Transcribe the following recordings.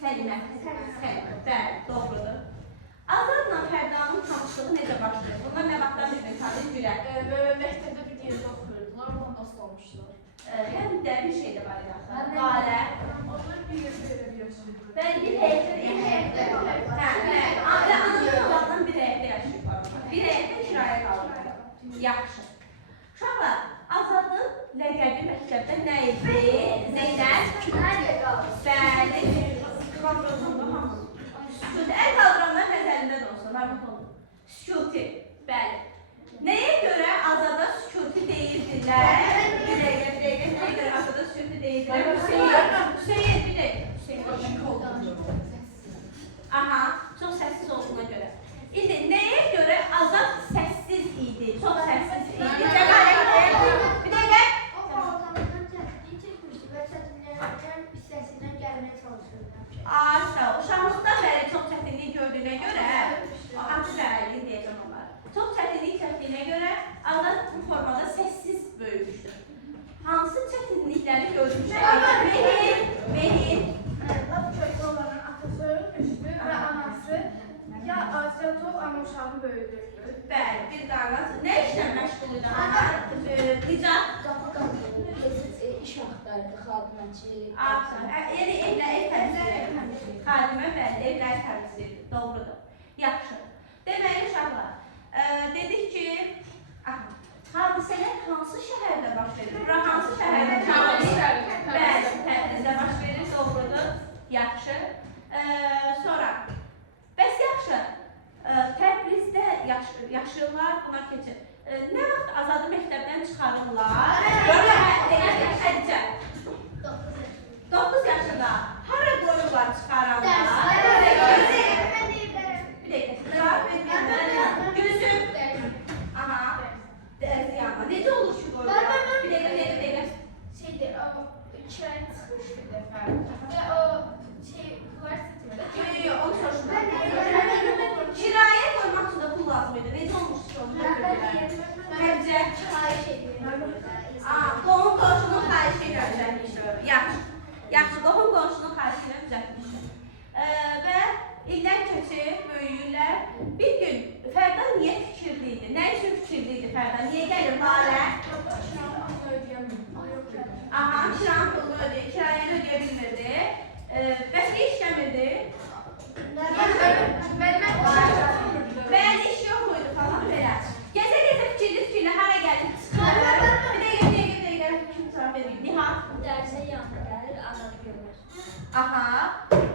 Səlimə. Bəli, doğrudur. Azadla Fərdanın tanışlığı necə başlayır? Bunlar nə vaxtdan bir tanış Gülər? Məktəbdə bir yerdə oxuyurdular, ondan dost olmuşlar. Həm də bir şey də var idi axı. Lalə. Onlar bir yerdə yaşayırlar. Bəli, bir həyətdə. Anasının oğlandan bir həyətdə yaşayırlar. Bir həyətdə kirayə qalırlar. Yaxşı. Uşaqlar, Azadın ləqəbi məktəbdə nə idi? Zeynəb? Bəli. Əl qaldıranlar nəzərində də olsun, rahmet olun. Sükuti, bəli. Nəyə görə Azada sükuti deyirdilər? Bir dəqiqə, nəyə görə Azada sükuti deyirdilər? Hüseyin, bir dəqiqə. Aha, çox səssiz olduğuna görə. İndi nəyə görə Azad səssiz idi? Çox səssiz idi. Bir dəqiqə. Aşağı, uşaqlıqdan bəri çox çətinlik gördüyünə görə, adı bəli deyəcəm onlara. Çox çətinlik çəkdiyinə görə Azad bu formada səssiz böyümüşdür. Hansı çətinlikləri gördüyünə Mehir. Köydə onların atası ölmüşdü və anası ya azad ol, amma uşağı böyüdürdü. Bəli, bir qardaş. Nə işlə məşğul idi ana? Nicat. İş vaxtlarında xadimənçilik. Yəni evlər təmizləyir. Xadimə bəli, evlər təmizləyir. Doğrudur. Yaxşı. Deməli uşaqlar, dedik ki, hadisələr hansı şəhərdə baş verir? Bura hansı şəhərdə? Bəli, Təbrizdə baş verir. Doğrudur. Yaxşı. Sonra, bəs yaxşı, Təbrizdə yaşayırlar, buna keçir. Nə vaxt Azadı məktəbdən çıxarırlar? Hədicə. 9 yaşında. Hara qoyurlar çıxaranlar? Bir dəqiqə. Gözüm. Aha. Dərzi yanma. Necə olur ki qoyurlar? Bir dəqiqə. Şeydir, o kiraya çıxmışdı bir dəfə və o pullar seçmirdi. Onu soruşma. Kiraya qoymaq üçün də pul lazım idi. Necə olmuş ki onu götürdülər? Hədicə. Qohum qonşunun xahişi ilə düzəltmişdir. Yaxşı, qohum qonşunun xahişi ilə düzəltmişdir. Və illər keçir, böyüyürlər. Bir gün Fərda niyə fikirli idi? Nə üçün fikirli idi Fərda? Niyə gəlir Lalə? Aha, kiranın pulunu ödəyir, kirayəni ödəyə bilmirdi. Bəs niyə işləmirdi? Bəli, iş yox muydu falan belə. Gəzə-gəzə fikirli hara gəlib çıxarır. Bir dəqiqə, kim cavab verir? Nihat. Dərsə yanına gəlir, Azadı görür. Aha.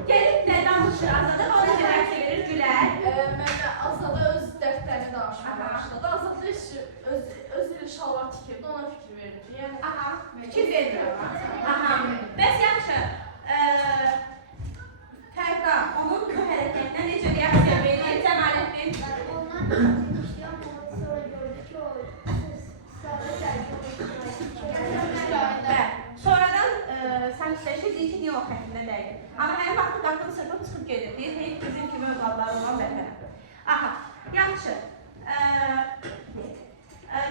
Gəlib nə danışır Azadı? O necə dərsə verir Gülər? Mənə Azada öz dəftərini danışmağa başladı. Azada öz ilə şalvar tikirdi, ona fikir verirdi. Yəni, Aha, fikir vermir. Aha. Bəs yaxşı. Fərda, onun bu hərəkətinə necə reaksiya verir? Cəmaləddin. Sonradan sakitləşir, ki, niyə o xətində dəyir? Amma hər vaxt qapını sırpıb çıxıb gedir. Deyir, heyf bizim kimi övladları olan vətənə. Aha, yaxşı.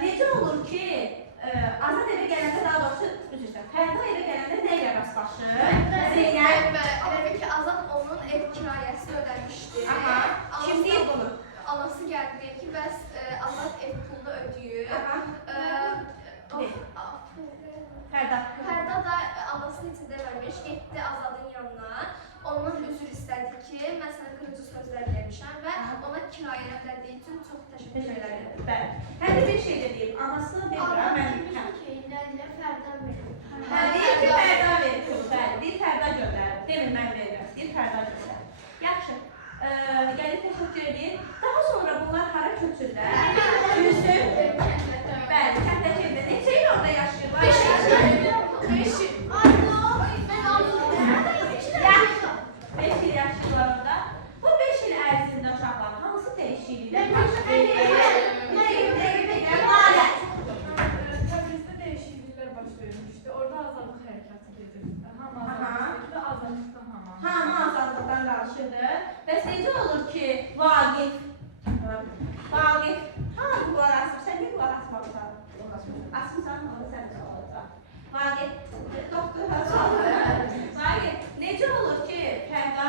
Necə olur ki, Azad evə gələndə, daha doğrusu, Fərda evə gələndə nə ilə rastlaşır? Zeynəb. Elə ki, Azad onun ev kirayəsini ödəmişdi. Aha, kim deyir bunu? Anası gəldi deyir ki, bəs Azad ev pulunu ödəyir. Fərda. Fərda da anasını içində vermiş, getdi Azadın yanına. Ondan üzr istədi ki, mən sənə qırıcı sözlər demişəm və ona kirayə ödədiyi üçün çox təşəkkür edirəm. Bəli. Həm də bir şey də deyim, anasını demirəm, mən deyir ki, Fərda verir pulu, bəli, deyir Fərda göndərir. Demir, mən verirəm, deyir Fərda göndərir. Yaxşı, gəlib təşəkkür edir. Daha sonra bunlar hara köçürlər? Gülsüm. Bəli, kəndəki evdə neçə il orada yaşayırlar? 5 il. 5 il yaşayırlar orada. Bu 5 il ərzində uşaqlar hansı dəyişikliklər baş verir? Təbrizdə dəyişikliklər baş vermişdi. Orada azadlıq hərəkatı gedirdi. Hamı azadlıqda azadlıqdan hamı. Hamı azadlıqdan danışırdı. Bəs necə olur ki, Vaqif, hanı qulaq asır? Sən niyə qulaq asmamısan? Asmısan, onu sən də olacaq. Vaqif, doktor, necə olur ki, Fərda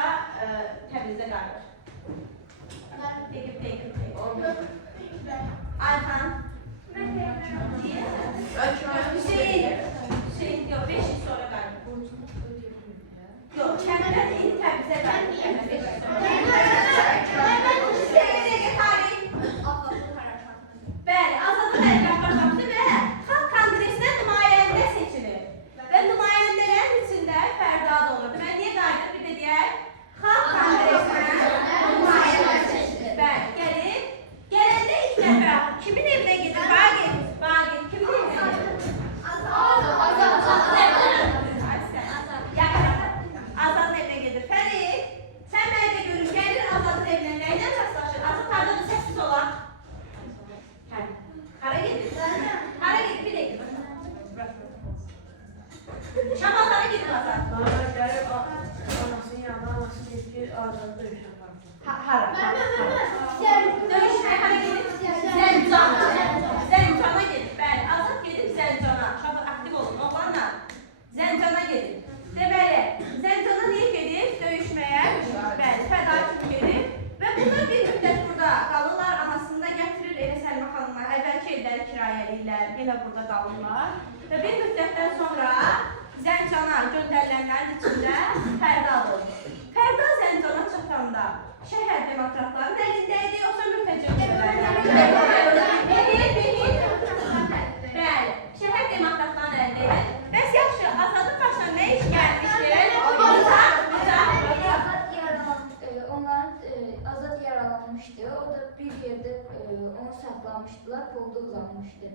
uzanmışdılar, polda uzanmışdı.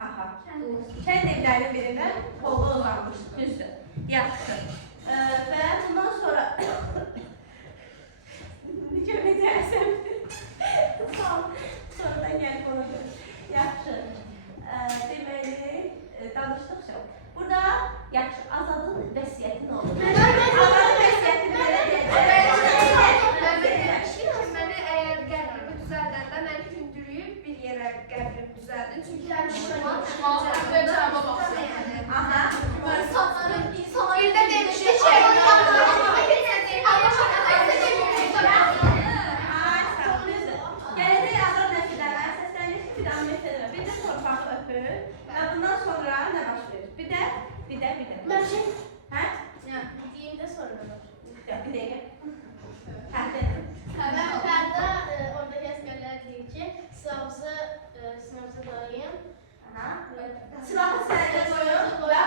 Aha. Kənd evlərinin birində polda uzanmış. Düzdür. Yaxşı. Və bundan sonra görəcəksən. Sağ ol. Sonradan gəlib ona görə. Yaxşı. Deməli, danışdıqca. Burada yaxşı, Azadın vəsiyyəti nə olur? Azadın vəsiyyətini belə deyəcək. Məni əgər qəbrimi düzəldəndə məni hündürüyüb bir yerə qəbrimi düzəldin. Çünki hər Aha. bir də demişdi ki, Gələcək azad nəsillərə səslənir ki, bir daha məsələdir. Bir də torpağı öpür və bundan sonra nə baş verir? Bir də. Hə? Deyimdə sorulur. Yox, bir dəqiqə. Hə, Məqalərdə oradakı əsgərlər deyir ki, silahınızı sınavınıza qoyun. Silahı sənədə qoyun və